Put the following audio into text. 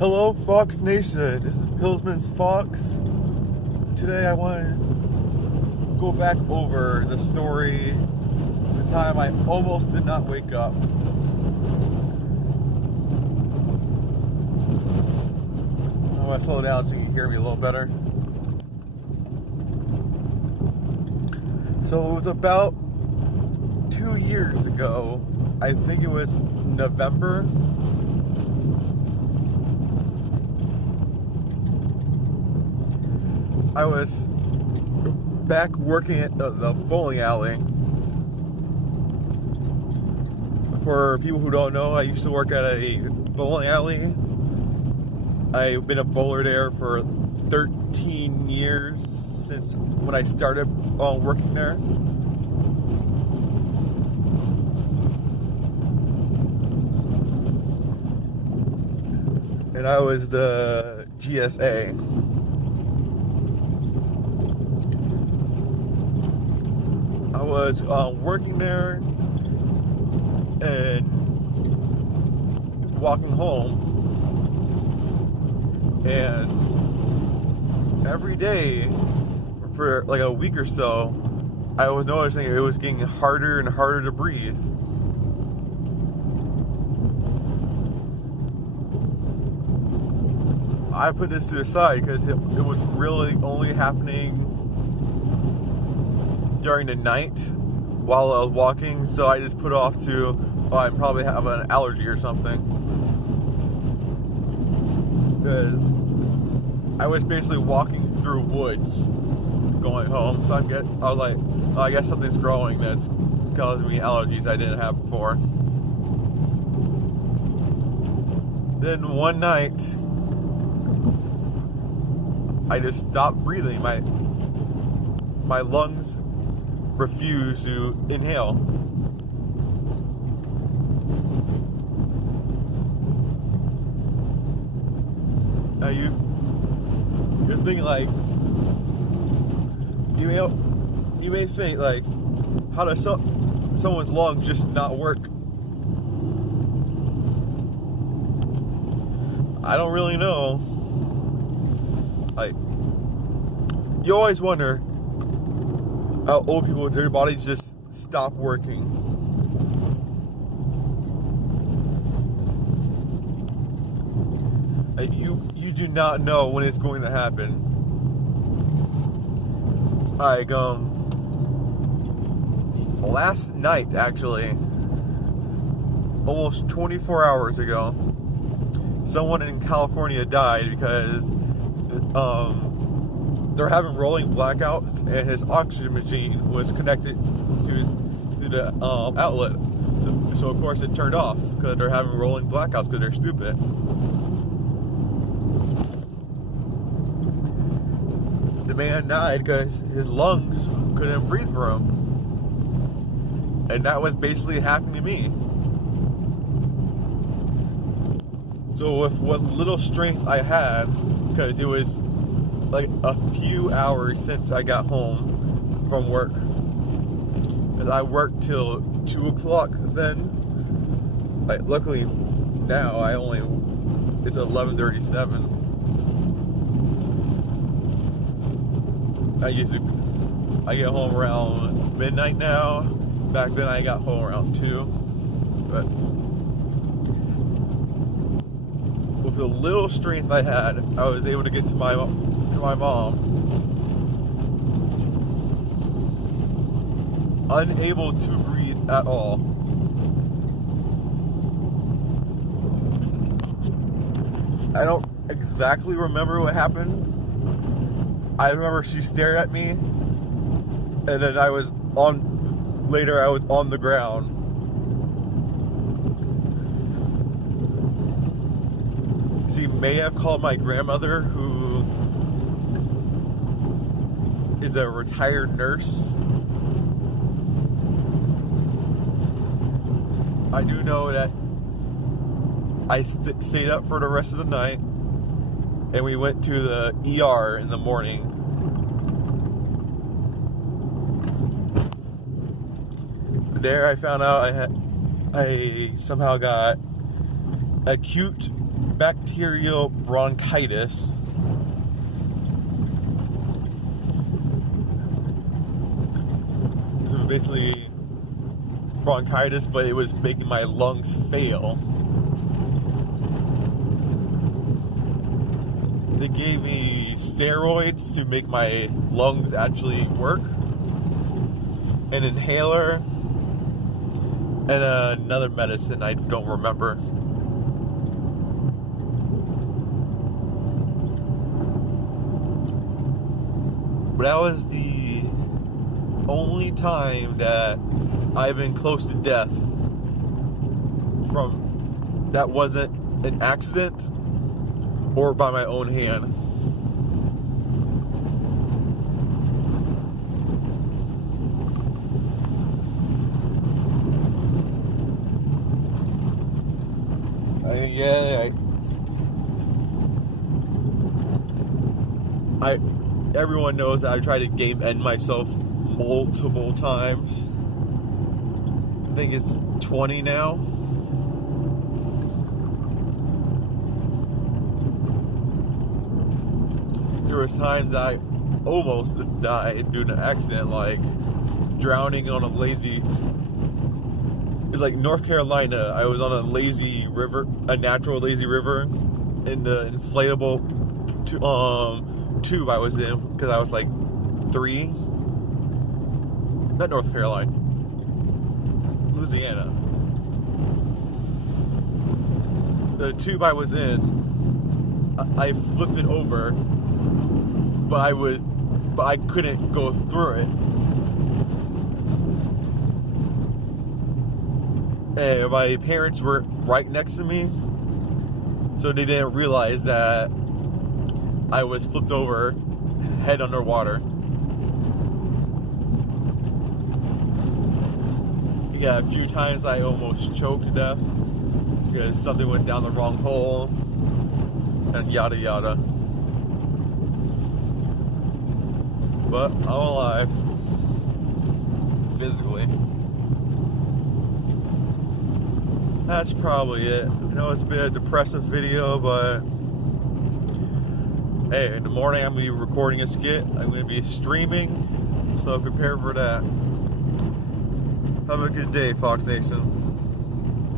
Hello, Fox Nation. This is Pillsman's Fox. Today I want to go back over the story, the time I almost did not wake up. I'm going to slow down so you can hear me a little better. So it was about 2 years ago. I think it was November. I was back working at the bowling alley. For people who don't know, I used to work at a bowling alley. I've been a bowler there for 13 years since when I started working there. And I was the GSA. I was working there and walking home, and every day for like a week or so, I was noticing it was getting harder and harder to breathe. I put this to the side because it was really only happening during the night while I was walking, so I just put off to, I probably have an allergy or something. Because I was basically walking through woods going home, so I was like, oh, I guess something's growing that's causing me allergies I didn't have before. Then one night, I just stopped breathing. My lungs refused to inhale. Now you're thinking like, you may think like, how does someone's lungs just not work? I don't really know. Like, you always wonder how old people, their bodies just stop working. Like, you do not know when it's going to happen. Like, last night, actually, almost 24 hours ago, someone in California died because they're having rolling blackouts, and his oxygen machine was connected to the outlet. So of course it turned off because they're having rolling blackouts because they're stupid. The man died because his lungs couldn't breathe for him, and that was basically happening to me. So with what little strength I had, because it was like a few hours since I got home from work, because I worked till 2 o'clock then. Like, luckily now it's 11:37. I get home around midnight now. Back then I got home around 2. But with the little strength I had, I was able to get to my mom, unable to breathe at all. I don't exactly remember what happened. I remember she stared at me, and then I was on the ground. She may have called my grandmother, who is a retired nurse. I do know that I stayed up for the rest of the night, and we went to the ER in the morning. There I found out I somehow got acute bacterial bronchitis. It was basically bronchitis, but it was making my lungs fail. They gave me steroids to make my lungs actually work, an inhaler, and another medicine I don't remember. But that was the only time that I've been close to death from that wasn't an accident or by my own hand. Everyone knows that I tried to game end myself multiple times. I think it's 20 now. There was times I almost died due to an accident, like drowning on a lazy. It's like North Carolina. I was on a lazy river, a natural lazy river, in the inflatable tube I was in because I was like 3. Not North Carolina, Louisiana. The tube I was in, I flipped it over, but I couldn't go through it. And my parents were right next to me, so they didn't realize that I was flipped over, head underwater. Yeah, a few times I almost choked to death because something went down the wrong hole, and yada yada. But I'm alive, physically. That's probably it. I know it's a bit of a depressive video, but hey, in the morning I'm going to be recording a skit. I'm going to be streaming, so prepare for that. Have a good day, Fox Nation.